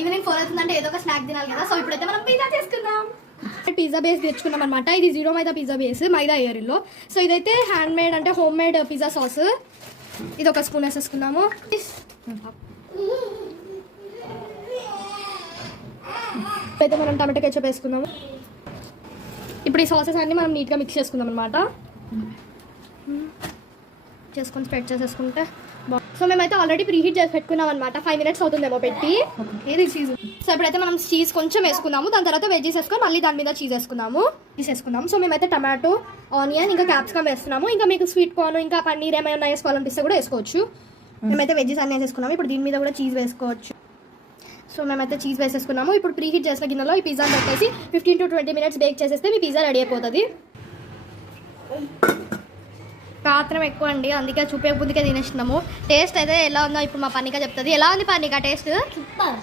Evening 4 అవుతుందంటే ఏదో ఒక స్నాక్ తినాలి కదా. సో ఇప్పుడైతే మనం పిజ్జా చేసుకుందాం. పిజ్జా బేస్ తెచ్చుకున్నాం అనమాట. ఇది 0 మైదా పిజ్జా బేస్, మైదా ఏరిలో. సో ఇదైతే హ్యాండ్ మేడ్ అంటే హోమ్ మేడ్ పిజ్జా సాస్. ఇది ఒక స్పూన్ వేసేసుకుందాము. అయితే మనం టమాటో కెచప్ వేసుకుందాము. ఇప్పుడు ఈ సాసెస్ అన్ని మనం నీట్గా మిక్స్ చేసుకుందాం అనమాట. చేసుకొని స్ప్రెడ్ చేసేసుకుంటే సో మేమైతే ఆల్రెడీ ప్రీ హీట్ చేసి పెట్టుకున్నాం అనమాట. 5 minutes అవుతుందేమో పెట్టి. ఏది చీజ్. సో ఇప్పుడైతే మనం చీజ్ కొంచెం వేసుకున్నాము. దాని తర్వాత వెజ్జెస్ వేసుకొని మళ్ళీ దాని మీద చీజ్ వేసుకున్నాము. సో మేమైతే టమాటో, ఆనియన్ ఇంకా క్యాప్సికమ్ వేస్తున్నాము. ఇంకా మీకు స్వీట్ కార్న్ ఇంకా పన్నీర్ ఏమైనా వేసుకోవాలనిపిస్తే కూడా వేసుకోవచ్చు. మేమైతే వెజ్జెస్ అన్నీ వేసేసుకున్నాము. ఇప్పుడు దీని మీద కూడా చీజ్ వేసుకోవచ్చు. సో మేమైతే చీజ్ వేసేసుకున్నాము. ఇప్పుడు ప్రీ హీట్ చేసిన గిన్నెలో ఈ పిజ్జా పెట్టేసి 15 to 20 minutes బేక్ చేసేస్తే మీ పిజ్జా రెడీ అయిపోతుంది. పాత్రం ఎక్కువ అండి, అందుకే చూపే బుద్ధికే తినేస్తున్నాము. టేస్ట్ అయితే ఎలా ఉందో ఇప్పుడు మా పనిక చెప్తుంది. ఎలా ఉంది పనిక టేస్ట్? సూపర్.